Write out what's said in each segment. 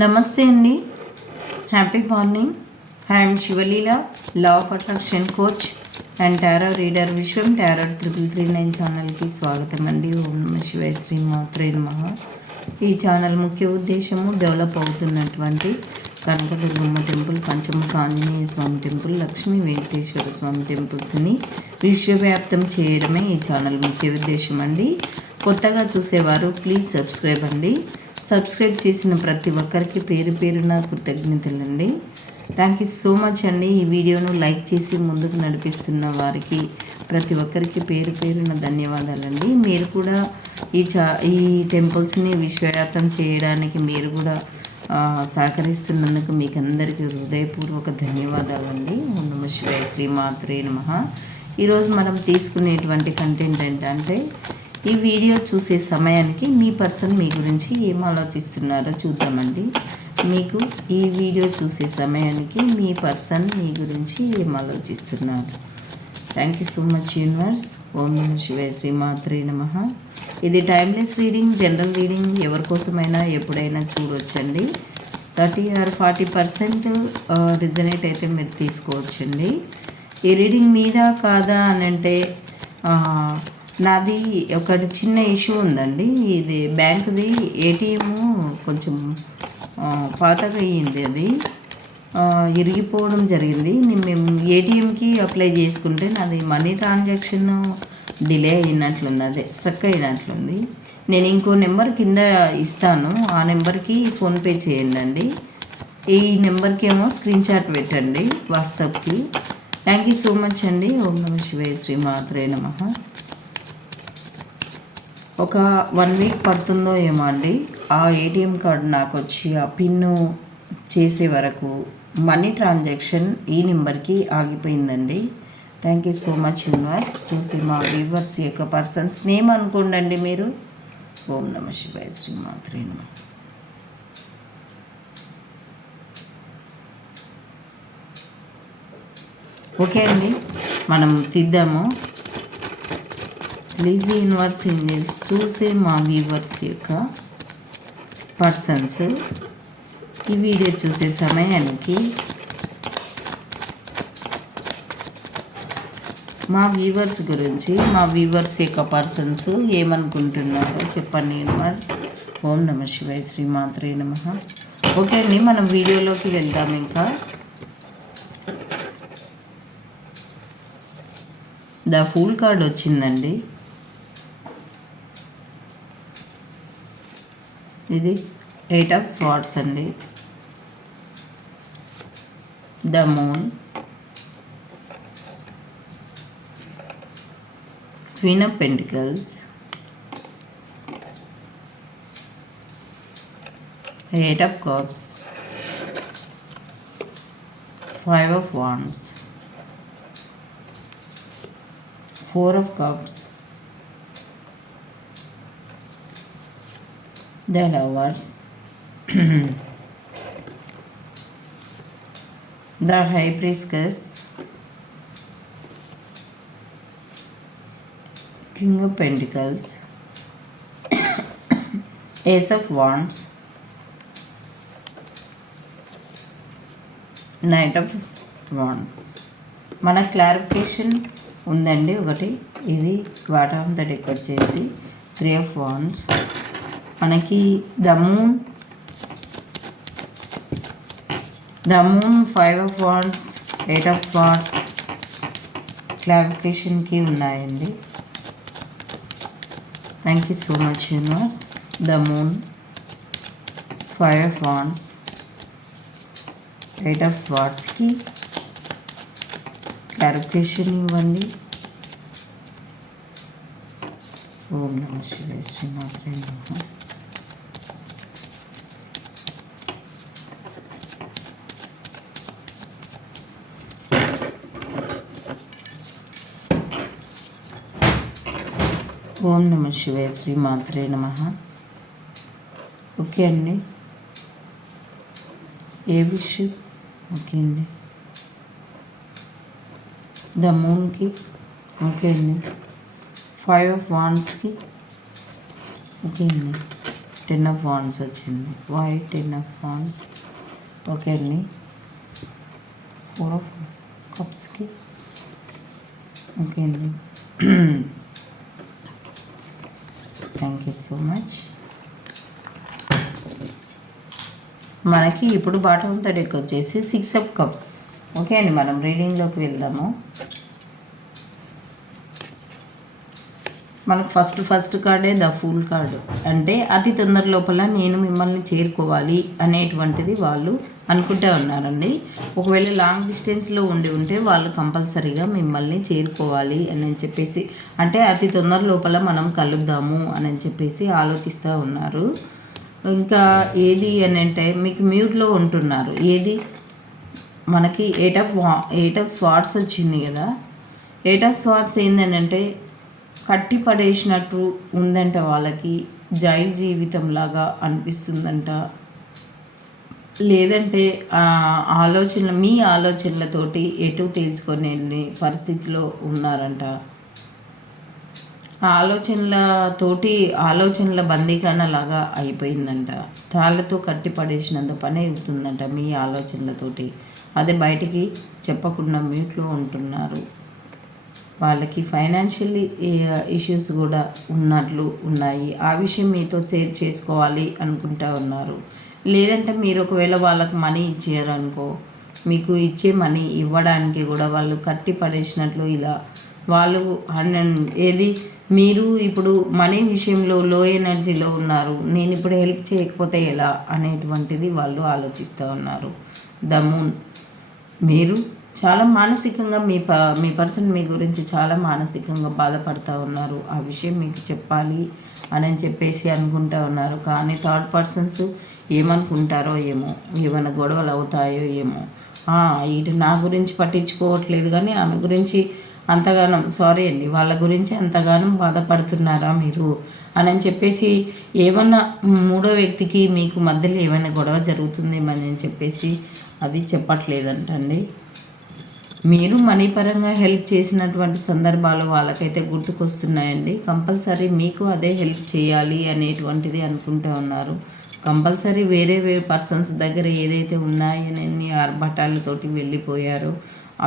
నమస్తే అండి. Happy morning I'm Sivaleela law of attraction coach and tarot reader Vishwam tarot triple three nine ఛానల్కి స్వాగతం అండి. ఓం నమ శివాయ శ్రీ మాత్రే నమః. ఈ ఛానల్ ముఖ్య ఉద్దేశము డెవలప్ అవుతున్నటువంటి కనకదుర్గమ్మ టెంపుల్ పంచముఖ ఆంజనేయ స్వామి టెంపుల్ లక్ష్మీ వెంకటేశ్వర స్వామి టెంపుల్స్ని విశ్వవ్యాప్తం చేయడమే ఈ ఛానల్ ముఖ్య ఉద్దేశం అండి. కొత్తగా చూసేవారు ప్లీజ్ సబ్స్క్రైబ్ అండి. సబ్స్క్రైబ్ చేసిన ప్రతి ఒక్కరికి పేరు పేరున కృతజ్ఞతలండి. థ్యాంక్ యూ సో మచ్ అండి. ఈ వీడియోను లైక్ చేసి ముందుకు నడిపిస్తున్న వారికి ప్రతి ఒక్కరికి పేరు పేరున ధన్యవాదాలండి. మీరు కూడా ఈ చా ఈ టెంపుల్స్ని విశ్వవ్యాప్తం చేయడానికి మీరు కూడా సహకరిస్తున్నందుకు మీకు అందరికీ హృదయపూర్వక ధన్యవాదాలండి. నమ శివాయ శ్రీమాత్రే నమ. ఈరోజు మనం తీసుకునేటువంటి కంటెంట్ ఏంటంటే ఈ వీడియో చూసే సమయానికి మీ పర్సన్ మీ గురించి ఏం ఆలోచిస్తున్నారో చూద్దామండి. మీకు ఈ వీడియో చూసే సమయానికి మీ పర్సన్ మీ గురించి ఏం ఆలోచిస్తున్నారు? Thank you so much universe ఓం నమ శివాయ శ్రీమాత్రే నమ. ఇది టైమ్లెస్ రీడింగ్ జనరల్ రీడింగ్ ఎవరి కోసమైనా ఎప్పుడైనా చూడవచ్చండి thirty or forty percent resonate అయితే మీరు తీసుకోవచ్చండి. ఈ రీడింగ్ మీద కాదా అని అంటే నాది ఒకటి చిన్న ఇష్యూ ఉందండి. ఇది బ్యాంకుది ఏటీఎం కొంచెం పాతగా అయ్యింది అది. ఇరిగిపోవడం జరిగింది. మేము ఏటీఎంకి అప్లై చేసుకుంటే నాది మనీ ట్రాన్సాక్షన్ డిలే అయినట్లుంది. అదే స్ట్రక్ అయినట్లుంది. నేను ఇంకో నెంబర్ కింద ఇస్తాను. ఆ నెంబర్కి ఫోన్పే చేయండి అండి ఈ నెంబర్కి ఏమో స్క్రీన్ షాట్ పెట్టండి వాట్సాప్కి. థ్యాంక్ యూ సో మచ్ అండి. ఓం నమ శివాయ శ్రీ మాత్రే నమ. ఒక వన్ వీక్ పడుతుందో ఏమో అండి. ఆ ఏటీఎం కార్డు నాకు వచ్చి ఆ పిన్ను చేసే వరకు మనీ ట్రాన్సాక్షన్ ఈ నెంబర్కి ఆగిపోయిందండి. Thank you so much universe చూసి మా వ్యూవర్స్ యొక్క పర్సన్స్ నేమ్ అనుకోండి మీరు. ఓం నమ శివాయ శ్రీమాత్రే నమ. ఓకే అండి మనం తీద్దాము. లీజీ ఇన్వర్స్ ఇంజిన్స్ చూసే మా వ్యూవర్స్ యొక్క పర్సన్స్ ఈ వీడియో చూసే సమయానికి మా వ్యూవర్స్ గురించి మా వ్యూవర్స్ యొక్క పర్సన్స్ ఏమనుకుంటున్నారో చెప్పండి ఇన్వర్స్ ఓం నమ శివాయ శ్రీమాత్రే నమ. ఓకే అండి మనం వీడియోలోకి వెళ్దాం ఇంకా. ద ఫుల్ కార్డ్ వచ్చిందండి. ఇది ఎయిట్ ఆఫ్ స్వాట్స్ అండి. The moon. Queen of pentacles. Eight of cups. Five of wands. four of cups the lovers the high priestess king of pentacles ace of wands knight of wands మన clarification ఉందండి ఒకటి ఇది bottom the deck వచ్చేసి three of wands మనకి the moon the moon five of wands eight of swords క్లారిఫికేషన్కి ఉన్నాయండి. Thank you so much universe the moon five of wands eight of స్వాట్స్కి clarification ఇవ్వండి. ఓం నమ శివాయ శ్రీమాత్రే నమ. ఓం నమ శివాయ శ్రీమాత్రే నమ ఓకే అండి ఏ విషయం ఓకే అండి ద మూన్కి ఓకే అండి ఫైవ్ ఆఫ్ వాన్స్కి ఓకే అండి టెన్ ఆఫ్ వాన్స్ వచ్చింది why ten of wands okay అండి ఫోర్ ఆఫ్ కప్స్కి ఓకే అండి థ్యాంక్ యూ సో మచ్ మనకి ఇప్పుడు బాటమ్ థర్టీకి వచ్చేసి సిక్స్ అప్ కప్స్ ఓకే అండి మనం రీడింగ్లోకి వెళ్దాము. మనకు ఫస్ట్ ఫస్ట్ కార్డే ద ఫుల్ కార్డు అంటే అతి తొందర లోపల నేను మిమ్మల్ని చేరుకోవాలి అనేటువంటిది వాళ్ళు అనుకుంటే ఉన్నారండి. ఒకవేళ లాంగ్ డిస్టెన్స్లో ఉండి ఉంటే వాళ్ళు కంపల్సరీగా మిమ్మల్ని చేరుకోవాలి అని చెప్పేసి అంటే అతి తొందర లోపల మనం కలుద్దాము అని చెప్పేసి ఆలోచిస్తూ ఉన్నారు. ఇంకా ఏది అని అంటే మీకు మ్యూట్లో ఉంటున్నారు. ఏది? మనకి ఎయిట్ ఆఫ్ వా ఎయిట్ ఆఫ్ స్వాట్స్ వచ్చింది కదా. ఎయిట్ ఆఫ్ స్వాట్స్ ఏంటంటే కట్టి పడేసినట్టు ఉందంట వాళ్ళకి జైల్ జీవితం లాగా అనిపిస్తుందంట. లేదంటే ఆలోచనలు మీ ఆలోచనలతోటి ఎటు తేల్చుకునే పరిస్థితిలో ఉన్నారంట. ఆలోచనలతోటి ఆలోచనల బందీకరణ లాగా అయిపోయిందంట. తాళ్ళతో కట్టి పడేసినంత పని అవుతుందంట మీ ఆలోచనలతోటి. అదే బయటికి చెప్పకుండా మ్యూట్లో ఉంటున్నారు. వాళ్ళకి ఫైనాన్షియల్లీ ఇష్యూస్ కూడా ఉన్నట్లు ఉన్నాయి. ఆ విషయం మీతో షేర్ చేసుకోవాలి అనుకుంటా ఉన్నారు. లేదంటే మీరు ఒకవేళ వాళ్ళకి మనీ ఇచ్చారనుకో మీకు ఇచ్చే మనీ ఇవ్వడానికి కూడా వాళ్ళు కట్టి పడేసినట్లు ఇలా వాళ్ళు ఏది మీరు ఇప్పుడు మనీ విషయంలో లో ఎనర్జీలో ఉన్నారు నేను ఇప్పుడు హెల్ప్ చేయకపోతే ఎలా అనేటువంటిది వాళ్ళు ఆలోచిస్తూ ఉన్నారు. The moon. మీరు చాలా మానసికంగా మీ ప మీ పర్సన్ మీ గురించి చాలా మానసికంగా బాధపడుతూ ఉన్నారు. ఆ విషయం మీకు చెప్పాలి. అని చెప్పేసి అనుకుంటా ఉన్నారు. కానీ థర్డ్ పర్సన్స్ ఏమనుకుంటారో ఏమో ఏమైనా గొడవలు అవుతాయో ఏమో. ఇటు నా గురించి పట్టించుకోవట్లేదు కానీ ఆమె గురించి అంతగానం సారీ అండి వాళ్ళ గురించి అంతగానం బాధపడుతున్నారా మీరు? అని చెప్పేసి ఏమన్నా మూడో వ్యక్తికి మీకు మధ్యలో ఏమైనా గొడవ జరుగుతుందేమని చెప్పేసి అది చెప్పట్లేదంటండి. మీరు మనీ పరంగా హెల్ప్ చేసినటువంటి సందర్భాలు వాళ్ళకైతే గుర్తుకొస్తున్నాయండి. కంపల్సరీ మీకు అదే హెల్ప్ చేయాలి అనేటువంటిది అనుకుంటూ ఉన్నారు. కంపల్సరీ వేరే వేరే పర్సన్స్ దగ్గర ఏదైతే ఉన్నాయని ఆర్భటాలతోటి వెళ్ళిపోయారో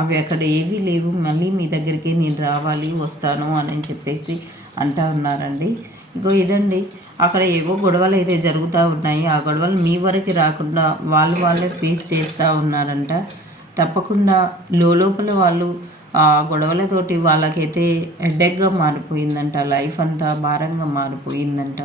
అవి అక్కడ ఏవీ లేవు. మళ్ళీ మీ దగ్గరికి నేను రావాలి వస్తాను అని చెప్పేసి అంటా ఉన్నారండి. ఇంకో ఇదండి. అక్కడ ఏవో గొడవలు అయితే జరుగుతూ ఉన్నాయి. ఆ గొడవలు మీ వరకు రాకుండా వాళ్ళు వాళ్ళే ఫేస్ చేస్తూ ఉన్నారంట. తప్పకుండా లోపల వాళ్ళు ఆ గొడవలతోటి వాళ్ళకైతే హెడ్డెక్గా మారిపోయిందంట. లైఫ్ అంతా భారంగా మారిపోయిందంట.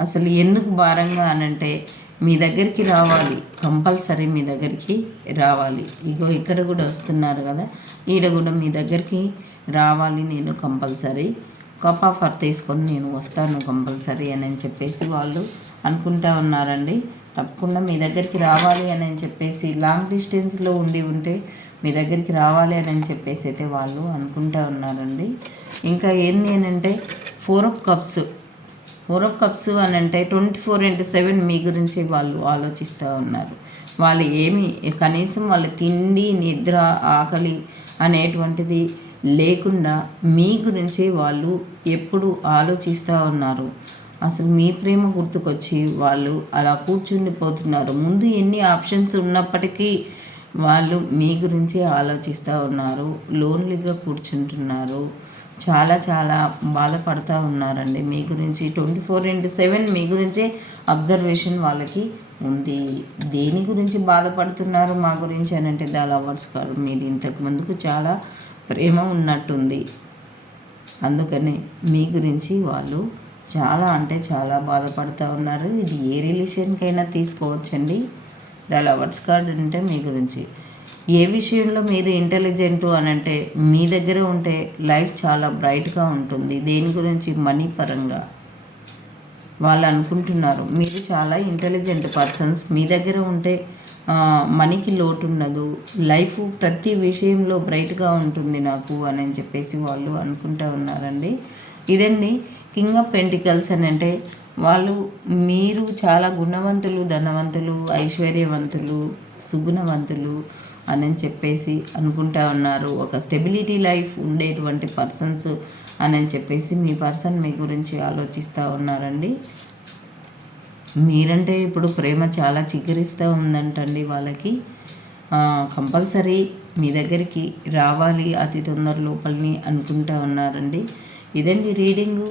అసలు ఎందుకు భారంగా అనంటే మీ దగ్గరికి రావాలి. కంపల్సరీ మీ దగ్గరికి రావాలి. ఇగో ఇక్కడ కూడా వస్తున్నారు కదా. ఈడ కూడా మీ దగ్గరికి రావాలి నేను కంపల్సరీ. కప్ ఆఫర్ తీసుకొని నేను వస్తాను కంపల్సరీ అని చెప్పేసి వాళ్ళు అనుకుంటా ఉన్నారండి. తప్పకుండా మీ దగ్గరికి రావాలి అని చెప్పేసి లాంగ్ డిస్టెన్స్లో ఉండి ఉంటే మీ దగ్గరికి రావాలి అని చెప్పేసి అయితే వాళ్ళు అనుకుంటా ఉన్నారండి. ఇంకా ఏంది అని అంటే four of cups four of cups అని అంటే ట్వంటీ ఫోర్ ఇంటూ సెవెన్ మీ గురించి వాళ్ళు ఆలోచిస్తూ ఉన్నారు. వాళ్ళు ఏమి కనీసం వాళ్ళ తిండి నిద్ర ఆకలి అనేటువంటిది లేకుండా మీ గురించి వాళ్ళు ఎప్పుడు ఆలోచిస్తూ ఉన్నారు. అసలు మీ ప్రేమ గుర్తుకొచ్చి వాళ్ళు అలా కూర్చుండిపోతున్నారు. ముందు ఎన్ని ఆప్షన్స్ ఉన్నప్పటికీ వాళ్ళు మీ గురించి ఆలోచిస్తూ ఉన్నారు లోన్లీగా కూర్చుంటున్నారు చాలా చాలా బాధపడుతూ ఉన్నారండి. మీ గురించి ట్వంటీ ఫోర్ ఇంటూ సెవెన్ మీ గురించే అబ్జర్వేషన్ వాళ్ళకి ఉంది. దేని గురించి బాధపడుతున్నారు మా గురించి అని అంటే ద లవర్స్ కాదు. మీరు ఇంతకు ముందుకు చాలా ప్రేమ ఉన్నట్టుంది. అందుకని మీ గురించి వాళ్ళు చాలా అంటే చాలా బాధపడుతూ ఉన్నారు. ఇది ఏ రిలేషన్కైనా తీసుకోవచ్చండి. ద లవర్స్ కార్డ్ అంటే మీ గురించి. ఏ విషయంలో మీరు ఇంటెలిజెంటు అని అంటే మీ దగ్గర ఉంటే లైఫ్ చాలా బ్రైట్గా ఉంటుంది. దేని గురించి? మనీ పరంగా. వాళ్ళు అనుకుంటున్నారు. మీరు చాలా ఇంటెలిజెంట్ పర్సన్స్. మీ దగ్గర ఉంటే మనీకి లోటు ఉండదు లైఫ్ ప్రతి విషయంలో బ్రైట్గా ఉంటుంది నాకు అని చెప్పేసి వాళ్ళు అనుకుంటూ ఉన్నారండి. ఇదండి కింగ్ ఆఫ్ పెంటికల్స్ అని అంటే వాళ్ళు మీరు చాలా గుణవంతులు ధనవంతులు ఐశ్వర్యవంతులు సుగుణవంతులు అని చెప్పేసి అనుకుంటా ఉన్నారు. ఒక స్టెబిలిటీ లైఫ్ ఉండేటువంటి పర్సన్స్ అని చెప్పేసి మీ పర్సన్ మీ గురించి ఆలోచిస్తూ ఉన్నారండి. మీరంటే ఇప్పుడు ప్రేమ చాలా చిగురిస్తూ ఉందంటండి వాళ్ళకి. కంపల్సరీ మీ దగ్గరికి రావాలి అతి తొందర లోపలిని అనుకుంటా ఉన్నారండి. ఇదండి రీడింగు.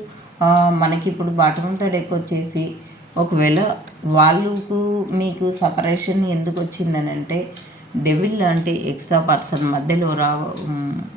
మనకి ఇప్పుడు బాటమ్ డెక్ వచ్చేసి ఒకవేళ వాళ్ళకు మీకు సపరేషన్ ఎందుకు వచ్చిందని అంటే డెవిల్ లాంటి ఎక్స్ట్రా పర్సన్ మధ్యలో రా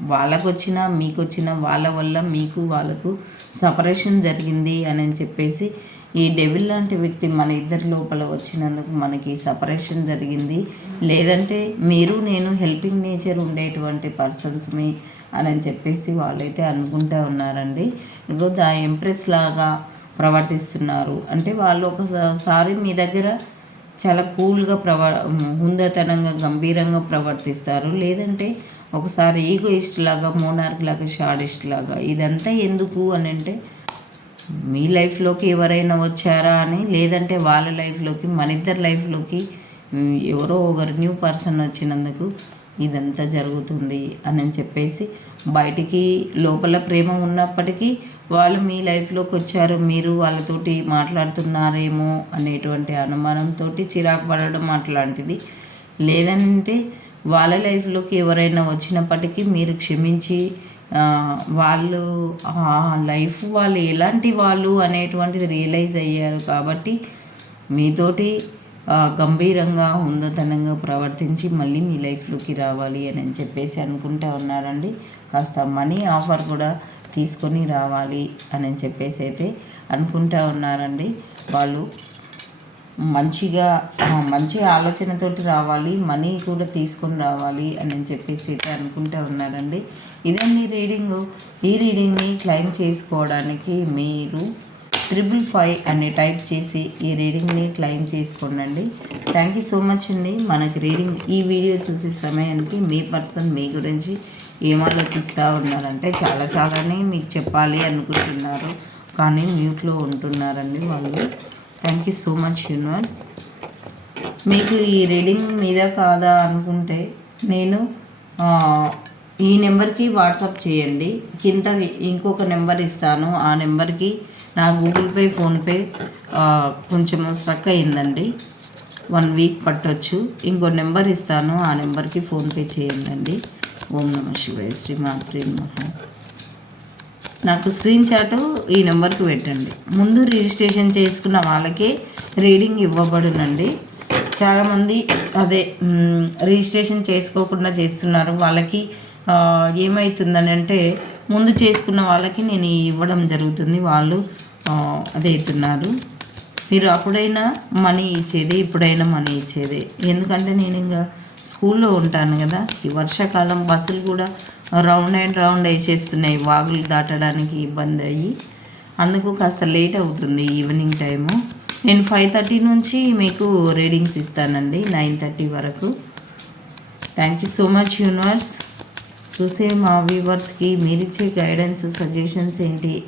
వాళ్ళకు వచ్చిన మీకు వచ్చిన వాళ్ళ వల్ల మీకు వాళ్ళకు సపరేషన్ జరిగింది అని చెప్పేసి ఈ డెవిల్ లాంటి వ్యక్తి మన ఇద్దరి లోపల వచ్చినందుకు మనకి సపరేషన్ జరిగింది. లేదంటే మీరు నేను హెల్పింగ్ నేచర్ ఉండేటువంటి పర్సన్స్ మీ అని చెప్పేసి వాళ్ళైతే అనుకుంటూ ఉన్నారండి. ఇగో దా ఎంప్రెస్ లాగా ప్రవర్తిస్తున్నారు. అంటే వాళ్ళు ఒకసారి మీ దగ్గర చాలా కూల్గా ప్రవ హుందతనంగా గంభీరంగా ప్రవర్తిస్తారు. లేదంటే ఒకసారి ఈగోయిస్ట్ లాగా మోనార్క్ లాగా షాడిస్ట్ లాగా ఇదంతా ఎందుకు అని అంటే మీ లైఫ్లోకి ఎవరైనా వచ్చారా అని? లేదంటే వాళ్ళ లైఫ్లోకి మన ఇద్దరి లైఫ్లోకి ఎవరో ఒకరు న్యూ పర్సన్ వచ్చినందుకు ఇదంతా జరుగుతుంది అని చెప్పేసి బయటికి లోపల ప్రేమ ఉన్నప్పటికీ వాళ్ళు మీ లైఫ్లోకి వచ్చారు మీరు వాళ్ళతోటి మాట్లాడుతున్నారేమో అనేటువంటి అనుమానంతో చిరాకు పడడం అట్లాంటిది. లేదంటే వాళ్ళ లైఫ్లోకి ఎవరైనా వచ్చినప్పటికీ మీరు క్షమించి వాళ్ళు లైఫ్ వాళ్ళు ఎలాంటి వాళ్ళు అనేటువంటిది రియలైజ్ అయ్యారు కాబట్టి మీతోటి గంభీరంగా ఉందతనంగా ప్రవర్తించి మళ్ళీ మీ లైఫ్లోకి రావాలి అని చెప్పేసి అనుకుంటా ఉన్నారండి. కాస్త మనీ ఆఫర్ కూడా తీసుకొని రావాలి అని చెప్పేసి అయితే అనుకుంటా ఉన్నారండి. వాళ్ళు మంచిగా మంచి ఆలోచనతోటి రావాలి మనీ కూడా తీసుకొని రావాలి అని చెప్పేసి అయితే అనుకుంటూ ఉన్నారండి. ఇదండి రీడింగ్. ఈ రీడింగ్ని క్లైమ్ చేసుకోవడానికి మీరు త్రిబుల్ ఫైవ్ అని టైప్ చేసి ఈ రీడింగ్ని క్లెయిమ్ చేసుకోండి థ్యాంక్ యూ సో మచ్ అండి. మనకి రీడింగ్ ఈ వీడియో చూసే సమయానికి మీ పర్సన్ మీ గురించి ఏం ఆలోచిస్తూ ఉన్నారంటే చాలా చాలానే మీకు చెప్పాలి అనుకుంటున్నారు. కానీ మ్యూట్లో ఉంటున్నారండి వాళ్ళు. Thank you so much universe మీకు ఈ రీడింగ్ మీద కాదా అనుకుంటే నేను ఈ నెంబర్కి వాట్సాప్ చేయండి. కింద ఇంకొక నెంబర్ ఇస్తాను. ఆ నెంబర్కి నా గూగుల్ పే ఫోన్పే కొంచెం స్ట్రక్ అయిందండి వన్ వీక్ పట్టొచ్చు. ఇంకో నెంబర్ ఇస్తాను. ఆ నెంబర్కి ఫోన్పే చేయండి ఓం నమ శివాయ. శ్రీమాత్రి మహా నాకు స్క్రీన్ షాట్ ఈ నెంబర్కి పెట్టండి. ముందు రిజిస్ట్రేషన్ చేసుకున్న వాళ్ళకే రీడింగ్ ఇవ్వబడునండి. చాలామంది అదే రిజిస్ట్రేషన్ చేసుకోకుండా చేస్తున్నారు. వాళ్ళకి ఏమవుతుందని అంటే ముందు చేసుకున్న వాళ్ళకి నేను ఇవ్వడం జరుగుతుంది. వాళ్ళు అదైతున్నారు మీరు అప్పుడైనా మనీ ఇచ్చేదే ఇప్పుడైనా మనీ ఇచ్చేదే. ఎందుకంటే నేను ఇంకా స్కూల్లో ఉంటాను కదా. ఈ వర్షాకాలం బస్సులు కూడా రౌండ్ అండ్ రౌండ్ వేసేస్తున్నాయి. వాగులు దాటడానికి ఇబ్బంది అయ్యి. అందుకు కాస్త లేట్ అవుతుంది ఈవినింగ్ టైము. నేను ఫైవ్ థర్టీ నుంచి మీకు రీడింగ్స్ ఇస్తానండి నైన్ థర్టీ వరకు. Thank you so much universe. చూసే మా వ్యూవర్స్కి మీరిచ్చే గైడెన్స్ సజెషన్స్ ఏంటి?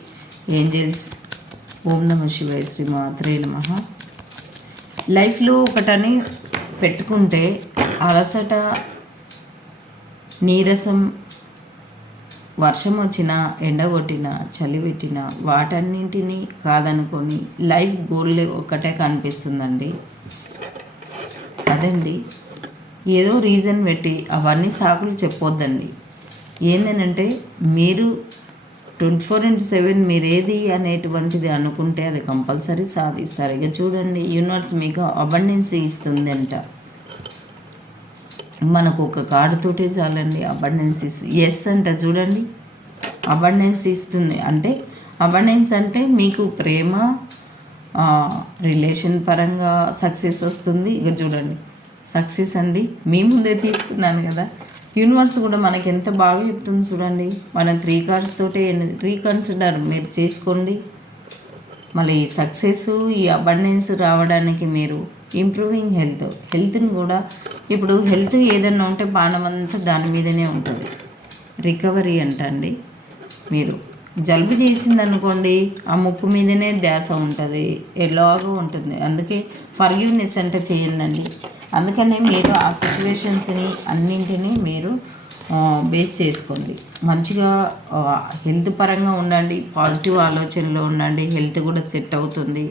ఏంజల్స్. ఓం నమ శివాయ శ్రీ మాత్రే నమ. లైఫ్లో ఒకటని పెట్టుకుంటే అలసట నీరసం వర్షం వచ్చినా ఎండ కొట్టినా చలి పెట్టినా వాటన్నింటినీ కాదనుకొని లైఫ్ గోల్ ఒక్కటే కనిపిస్తుందండి. అదండి. ఏదో రీజన్ పెట్టి అవన్నీ సాకులు చెప్పొద్దండి. ఏంటనంటే మీరు ట్వంటీ ఫోర్ ఇంటూ సెవెన్ మీరు ఏది అనేటువంటిది అనుకుంటే అది కంపల్సరీ సాధిస్తారు. ఇక చూడండి యూనివర్స్ మీకు అబండెన్స్ ఇస్తుంది అంట మనకు ఒక కార్డుతోటే చాలండి అబండెన్స్ ఇస్తుంది ఎస్ అంట చూడండి. అబండెన్స్ ఇస్తుంది. అంటే అబండెన్స్ అంటే మీకు ప్రేమ రిలేషన్ పరంగా సక్సెస్ వస్తుంది. ఇక చూడండి సక్సెస్ అండి. మీ ముందే తీస్తున్నాను కదా. యూనివర్స్ కూడా మనకి ఎంత బాగా చెప్తుంది చూడండి. మన త్రీ కార్డ్స్ తోటే రీకన్సిడర్ మీరు చేసుకోండి. మళ్ళీ ఈ సక్సెస్ ఈ అబండెన్స్ రావడానికి మీరు ఇంప్రూవింగ్ హెల్త్ హెల్త్ని కూడా ఇప్పుడు హెల్త్ ఏదన్నా ఉంటే బాణం అంతా దాని మీదనే ఉంటుంది. రికవరీ అంటండి. మీరు జలుబు చేసింది అనుకోండి ఆ ముక్కు మీదనే ధ్యాస ఉంటుంది ఎలాగో ఉంటుంది. అందుకే ఫర్గ్యూనెస్ అంటే చేయండి అందుకనే మీరు ఆ సిచ్యువేషన్స్ని అన్నింటినీ మీరు బేస్ చేసుకోండి. మంచిగా హెల్త్ పరంగా ఉండండి పాజిటివ్ ఆలోచనలో ఉండండి హెల్త్ కూడా సెట్ అవుతుంది.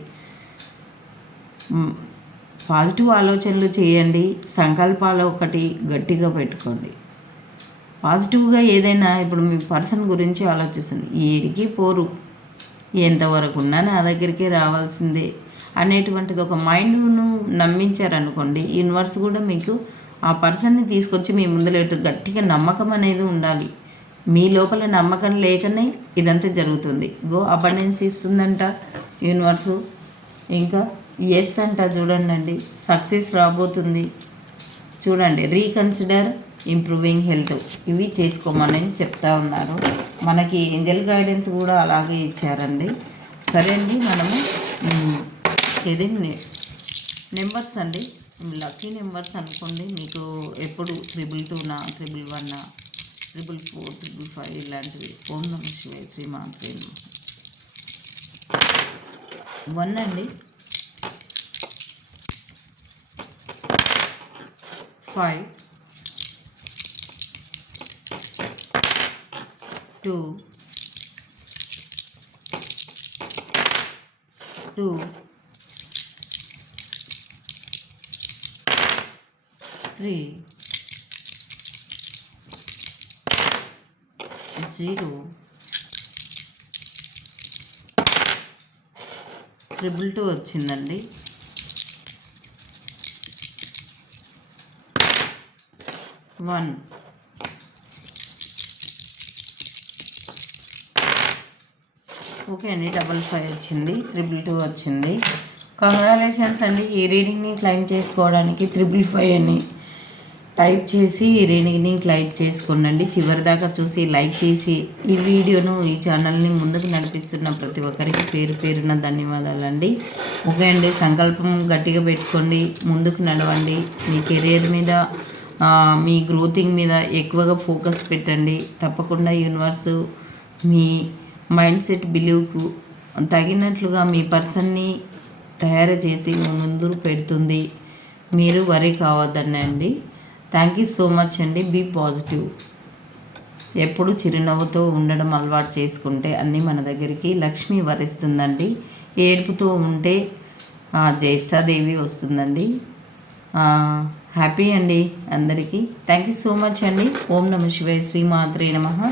పాజిటివ్ ఆలోచనలు చేయండి సంకల్పాలు ఒకటి గట్టిగా పెట్టుకోండి. పాజిటివ్గా ఏదైనా ఇప్పుడు మీ పర్సన్ గురించి ఆలోచిస్తుంది. ఏడికి పోరు. ఎంతవరకు ఉన్నా నా దగ్గరికి రావాల్సిందే అనేటువంటిది ఒక మైండ్ను నమ్మించారనుకోండి యూనివర్స్ కూడా మీకు ఆ పర్సన్ని తీసుకొచ్చి మీ ముందలేటు గట్టిగా నమ్మకం అనేది ఉండాలి. మీ లోపల నమ్మకం లేకనే ఇదంతా జరుగుతుంది. గో అబండెన్స్ ఇస్తుందంట యూనివర్సు. ఇంకా ఎస్ అంట చూడండి సక్సెస్ రాబోతుంది. చూడండి రీకన్సిడర్ ఇంప్రూవింగ్ హెల్త్ ఇవి చేసుకోమని చెప్తా ఉన్నారు. మనకి ఏంజల్ గైడెన్స్ కూడా అలాగే ఇచ్చారండి. సరే అండి మనము ఇది నెంబర్స్ అండి. లక్కీ నెంబర్స్ అనుకోండి మీకు ఎప్పుడు త్రిబుల్ టూనా త్రిబుల్ వన్నా ట్రిపుల్ ఫోర్ ట్రిపుల్ ఫైవ్ ఇలాంటివి. ఓం నమ శివాయ శ్రీమాత్రే నమః. వన్ అండి. Five. Two. Two. Three. Zero. Triple two వచ్చిందండి. వన్. ఓకే అండి డబల్ ఫైవ్ వచ్చింది త్రిబుల్ టూ వచ్చింది. కంగ్రాచులేషన్స్ అండి ఈ రీడింగ్ని క్లైమ్ చేసుకోవడానికి త్రిబుల్ ఫైవ్ అని టైప్ చేసి ఈ రీడింగ్ని క్లైమ్ చేసుకోండి చివరి దాకా చూసి లైక్ చేసి ఈ వీడియోను ఈ ఛానల్ని ముందుకు నడిపిస్తున్న ప్రతి ఒక్కరికి పేరు పేరున ధన్యవాదాలండి. ఓకే అండి సంకల్పం గట్టిగా పెట్టుకోండి ముందుకు నడవండి. మీ కెరీర్ మీద మీ గ్రోతింగ్ మీద ఎక్కువగా ఫోకస్ పెట్టండి. తప్పకుండా యూనివర్సు మీ మైండ్ సెట్ బిలీవ్కు తగినట్లుగా మీ పర్సన్ని తయారు చేసి ముందు పెడుతుంది. మీరు వరి కావద్దండి అండి. థ్యాంక్ యూ సో మచ్ అండి. Be positive. ఎప్పుడు చిరునవ్వుతో ఉండడం అలవాటు చేసుకుంటే అన్నీ మన దగ్గరికి లక్ష్మి వరిస్తుందండి. ఏడుపుతో ఉంటే ఆ, జ్యేష్ఠాదేవి వస్తుందండి. హ్యాపీ అండి అందరికీ. థ్యాంక్ యూ సో మచ్ అండి. ఓం నమ శివాయ శ్రీమాత్రే నమ.